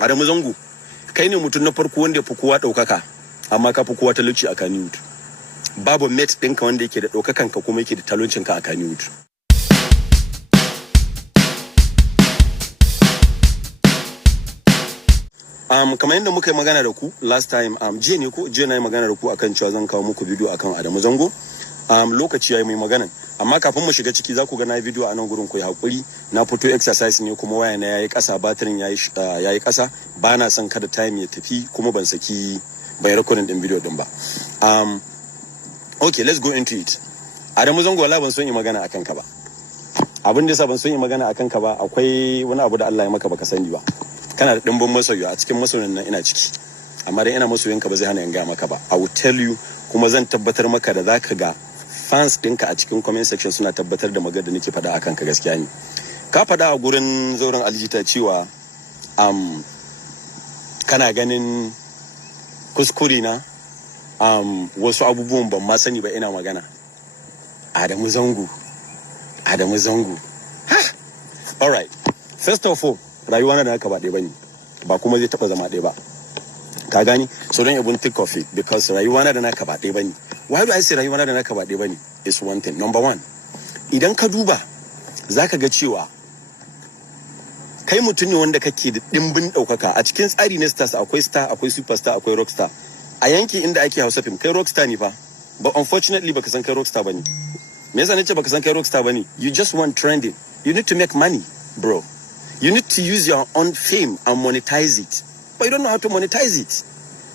Adamu Zango, kai ne mutum na farko wanda ya fi kowa ɗaukaka, amma ka fi kowa talauci a Kannywood. Babu mate ɗinka wanda yake da ɗaukakan ka kuma yake da talaucin ka a Kannywood. Kamar yadda muka yi magana da ku last time, jiya na yi magana da ku akan cewa zan kawo muku bidiyo akan Adamu Zango. Lokaci yayi mai magana, amma kafin mu shiga ciki za ku ga na bidiyo a nan gurin ku yi hakuri. Na fito exercise ne kuma waya na yayi kasa, batirin yayi kasa, ba na son kada time ya tafi kuma ban recording din bidiyo din ba. Okay, let's go into it. Adamu Zango, wallahi ban son yi magana akan ka ba. Abin da yasa ban son yi magana akan ka ba, akwai wani abu da Allah ya maka baka sani ba. Kana da dimbin masoyi, a cikin masoyin nan ina ciki, amma dai ina masoyin ka ba zai hana in ga maka ba. I will tell you, kuma zan tabbatar maka da zaka ga fans ɗinka a cikin comment section suna tabbatar da magana da nake faɗa akan ka gaskiya ne. Ka faɗa a gurin zauren aljita cewa kana ganin kuskure na wasu abubuwan ban ma sani ba ina magana. Adamu Zango. All right, first of all, rayuwa na da naka ba ɗaya bane, ba kuma zai taba zama ɗaya ba, ka gani? So don't even think of it, because rayuwa na da naka ba ɗaya bane. Why do I say rayuwa na da naka ba ɗaya bane? It's one thing. Number one, idan ka duba zaka ga cewa kai mutum ne wanda kake da dimbin ɗaukaka. A cikin tsari na stars akwai star, akwai superstar, akwai rockstar. A yankin inda ake Hausa film kai rockstar ne fa, but unfortunately baka san kai rockstar bane. Me yasa nace baka san kai rockstar bane? You just want trending. You need to make money, bro. You need to use your own fame and monetize it. But you don't know how to monetize it.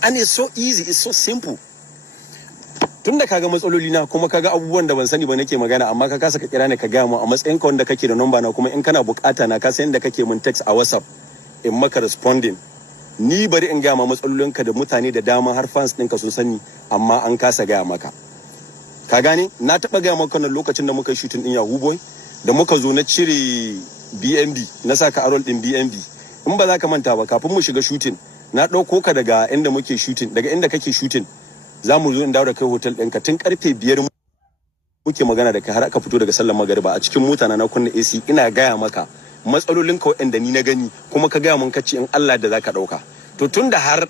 And it's so easy, it's so simple. Tunda kaga matsaloli na kuma kaga abubuwan da ban sani ba nake magana, amma ka kasa ka kira ni ka ga mu a matsayin ka wanda kake da number na, kuma in kana bukata na ka san inda kake mun text a WhatsApp in maka responding. Ni bari in ga ma matsalolinka da mutane da dama har fans ɗinka sun sani, amma an kasa ga maka. Ka gane? Na taba ga maka wannan lokacin da muka yi shooting din Yahoo Boy, da muka zo na cire BNB, na saka arol din BNB. In ba za ka manta ba, kafin mu shiga shooting na ɗauko ka daga inda muke shooting, daga inda kake shooting, za mu zo in dawo da kai hotel ɗinka tun karfe 5 muke magana da kai har aka fito daga sallar magariba. A cikin mota na kunna AC ina gaya maka matsalolin ka waɗanda ni na gani, kuma ka gaya mun kace in Allah da zaka ɗauka. To tunda har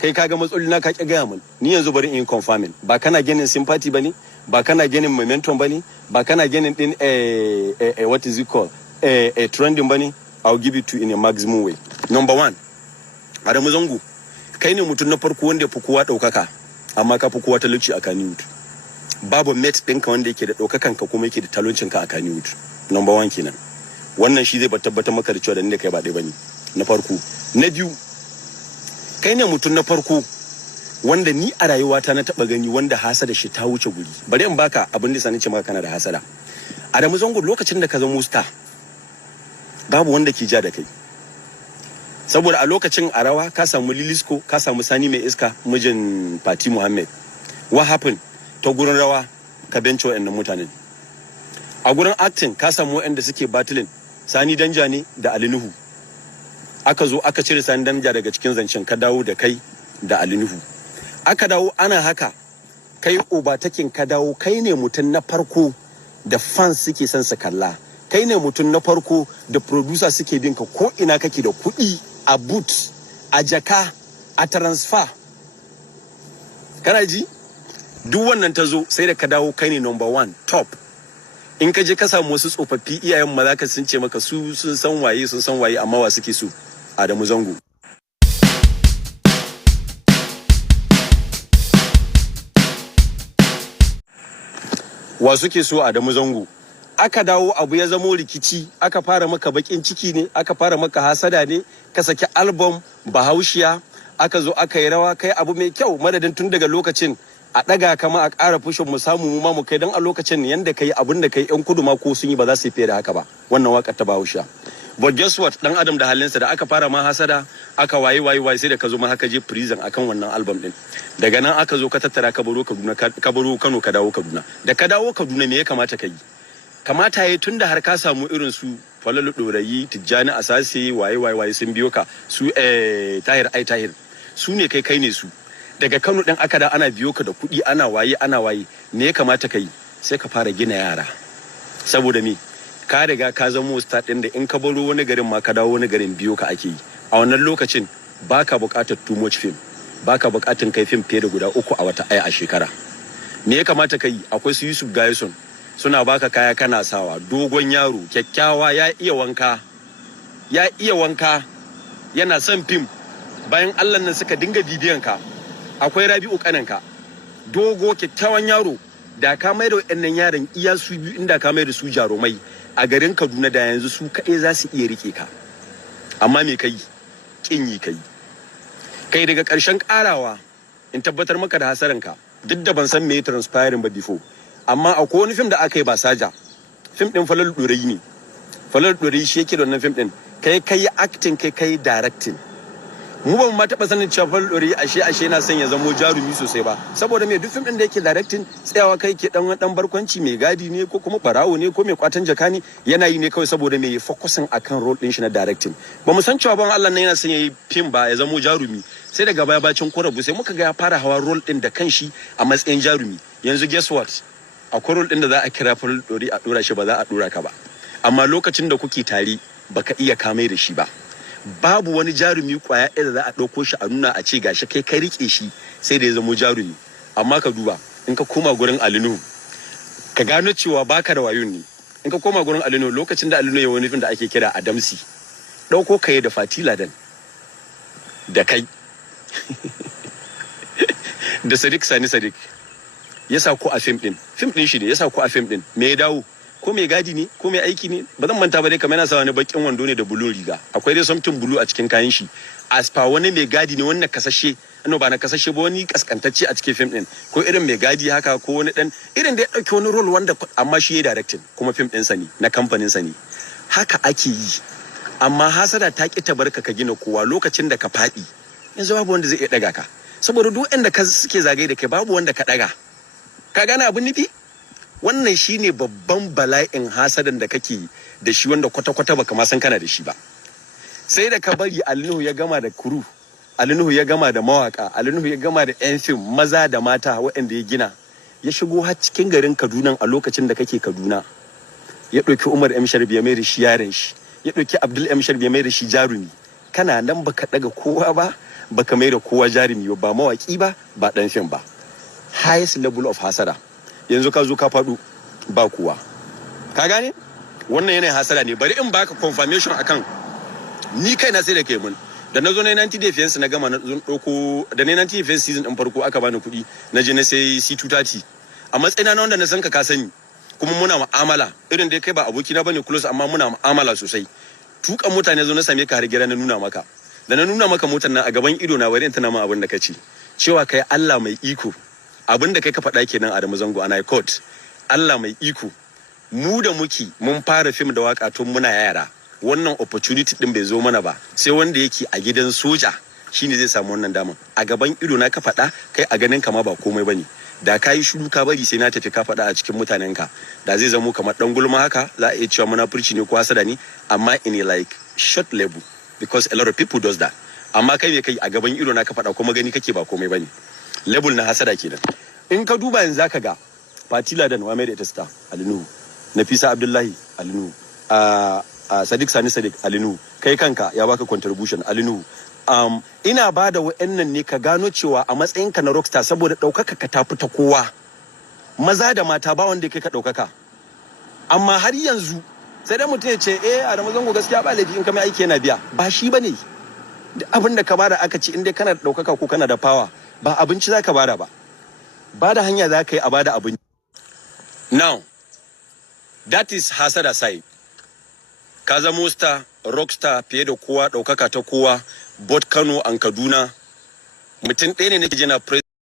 kai kaga matsaloli na ka ki gaya mun, ni yanzu bari in confirming. Ba kana ganin sympathy bane, ba kana ganin momentum bane, ba kana ganin din what is it called, a trending bane. I'll give it to you in a maximum way. Number one, Adamu Zango, kai ne mutum na farko wanda ya fi kowa ɗaukaka, amma ka fi kowa talauci a Kannywood. Babu mate ɗinka wanda yake da ɗaukakan ka kuma yake da talaucin ka a Kannywood. Number one kenan. Wannan shi zai tabbatar maka da cewa da ni da kai ba ɗaya bane. Na farko. Na biyu, kai ne mutum na farko wanda ni a rayuwata na taɓa gani wanda hasada shi ta wuce guri. Bari in baka abin da sani ce maka kana da hasada. Adamu Zango, lokacin da ka zama star, babu wanda ke ja da kai, saboda a lokacin a rawa ka samu Lilisko, ka samu Sani Mai Iska, mijin Fati Muhammad. What happened? Ta gurin rawa ka benci wa'annan mutanen. A gurin acting ka samu wa'anda suke battling, Sani Danja ne da Ali Nuhu. Aka zo aka cire Sani Danja daga cikin zancen, ka dawo da kai da Ali Nuhu. Aka dawo ana haka, kai overtaking ka dawo, kai ne mutum na farko da fans suke son su kalla. Kai ne mutum na farko da producer suke bin ka ko ina kake da kuɗi, a boot, a jaka, a transfer. Kana ji? Duk wannan ta zo sai da ka dawo kai ne number one, top. In ka je ka samu wasu tsofaffi iyayen maza ka sun ce maka su sun san waye, amma wa suke so? Adamu Zango. Wa suke so? Adamu Zango. Aka dawo abu ya zamo rikici, aka fara maka bakin ciki ne, aka fara maka hasada ne, ka saki album Bahaushiya, aka zo aka yi rawa, kai abu mai kyau, madadin tun daga lokacin a daga kama a ƙara fushin mu samu mu ma mu kai, dan a lokacin yanda kai abin da kai yan kudu ma ko sun yi ba za su yi fiye da haka ba, wannan wakar ta Bahaushiya. But guess what, dan adam da halinsa, da aka fara ma hasada, aka waye sai da ka zo ma haka je prison akan wannan album din. Daga nan aka zo ka tattara ka baro Kaduna, ka baro Kano ka dawo Kaduna. Da ka dawo Kaduna me ya kamata ka yi? Kamata yayi tunda har ka samu irin su Falalu Dorayi, Tijjani Asase, waye sun biyo ka, su Tahir su ne kai ne su. Daga Kano din aka da ana biyo ka da kuɗi, ana waye, me ya kamata ka yi? Sai ka fara gina yara. Saboda me? Ka riga ka zama star din da in ka baro wani garin ma ka dawo wani garin biyo ka ake yi. a wannan lokacin baka buƙatar too much film, baka buƙatar kai film fiye da guda 3 a wata aya a shekara. Me ya kamata kai? Akwai su Yusuf Gayson suna baka kaya kana sawa, dogon yaro kyakkyawa ya iya wanka yana son film. Bayan Allah nan suka dinga bibiyan ka. Akwai Rabi'u kananka, dogo kyakkyawan yaro, da ka mai da waɗannan yaran iya su biyu, inda ka mai da su jarumai a garin Kaduna da yanzu su kaɗai za su iya rike ka. Amma me kai? Kin yi kai daga ƙarshen ƙarawa in tabbatar maka da hasaranka, duk da ban san me transpiring ba before, amma akwai wani film da aka yi Basaja, film din Falal Dorayi ne. Falal Dorayi shi yake da wannan film din, kai acting kai directing. Mu ba mu ma taɓa sanin cewa Falal Dorayi ashe na son ya zamo jarumi sosai ba, saboda me duk film din da yake directing tsayawa kai ke dan barkwanci, mai gadi ne ko kuma barawo ne ko mai kwatan jaka ne, yana yi ne kawai saboda me focusing akan role din shi na directing. Ba mu san cewa ban Allah nan yana son ya yi film ba ya zamo jarumi, sai daga baya bacin Korabu sai muka ga ya fara hawa role din da kanshi a matsayin jarumi. Yanzu guess what? Akwai role din da za a kira Falal Dorayi a dora shi, ba za a dora ka ba, amma lokacin da kuke tare baka iya kamai da shi ba. Babu wani jarumi kwaya ɗaya da za a ɗauko shi a nuna a ce gashi kai rike shi sai da ya zamo jarumi. Amma ka duba, in ka koma gurin Ali Nuhu ka gano cewa baka da wayon ne. In ka koma gurin Ali Nuhu, lokacin da Ali Nuhu ya wani film da ake kira Adamsi, ɗauko kai da Fatila da kai da Sadiq Sani Sadiq ya sa ko a film din shi ne, ya sa ko a film din. Me ya dawo? Ko mai gadi ne ko mai aiki ne, ba zan manta ba dai, kamar yana sa wani bakin wando ne da bulu riga, akwai dai something bulu a cikin kayan shi. Aspa wani mai gadi ne, wannan kasashe, ba na kasashe ba, wani kaskantacce a cikin film din, ko irin mai gadi haka, ko wani dan irin da ya dauki wani role wanda amma shi ya directing kuma film din sa ne, na kamfanin sa ne. Haka ake yi. Amma hasada ta ki ta barka ka gina kowa. Lokacin da ka fadi yanzu babu wanda zai iya daga ka, saboda duk inda ka suke zagaye da kai babu wanda ka daga. Ka gane abin nufi? Wannan shine babban bala'in hasadan da kake da shi, wanda kwata-kwata baka ma san kana da shi ba. Sai da ka bari Ali Nuhu ya gama da kuru, Ali Nuhu ya gama da mawaka, Ali Nuhu ya gama da yan fim maza da mata waɗanda ya gina, ya shigo har cikin garin Kaduna a lokacin da kake Kaduna. Ya ɗauki Umar M Sharif ya mai da shi yaron shi, ya ɗauki Abdul M Sharif ya mai da shi jarumi. Kana nan baka daga kowa ba, baka mai da kowa jarumi ba mawaki ba dan fim ba. Highest level of hasada. Yanzu ka zo ka faɗo ba kowa. Ka gane? Wannan yanayin hasada ne. Bari in baka confirmation akan ni kai na sai da kai mun. Da na zo na 90 day fiance na gama na ɗauko da na 90 day fiance season ɗin farko aka bani kuɗi, na je na sai C230. A matsayina na wanda na san ka sani, kuma muna mu'amala irin dai kai ba abokina bane close, amma muna mu'amala sosai. Tukan mutane zo na same ka har gida na nuna maka. Da na nuna maka motar nan a gaban ido na, bari in tana ma abin da kace. Cewa kai Allah mai iko. Abin da kai ka faɗa kenan Adamu Zango, ana quote, Allah mai iko. Mu da mun fara film da waka tun muna yara. Wannan opportunity din bai zo mana ba, sai wanda yake a gidan soja shine zai samu wannan daman. A gaban ido na ka faɗa, kai a ganin ka ma ba komai bane. Da ka yi shiru ka bari sai na tafi ka faɗa a cikin mutanenka, da zai zamo kamar dan gulma haka, za a iya cewa munafurci ne ko hasada ne, amma in a like short level, because a lot of people does that. Amma kai me kai a gaban ido na ka faɗa kuma gani kake ba komai bane. Level na hasada kenan. In ka duba yanzu zaka ga Fatila da Muhammad ita star Ali Nuhu, Nafisa Abdullahi Ali Nuhu, Sadiq Sani Sadiq Ali Nuhu, kai kanka ya baka contribution Ali Nuhu. Ina bada wa'annan ne ka gano cewa a matsayinka na rockstar, saboda ɗaukaka ka tafi ta kowa, maza da mata ba wanda kai ka ɗaukaka. Amma har yanzu sai dai mutum ya ce Adamu Zango gaskiya ba laifi in ka mai aiki yana biya, ba shi bane. Abin da ka bada aka ce in dai kana da ɗaukaka ko kana da power, ba abinci za ka bada ba, bada hanya za ka yi a bada abinci. Now that is hasada side. Ka zamo star, rockstar fiye da kowa, ɗaukaka ta kowa, both Kano and Kaduna. Mutum ɗaya ne nake jina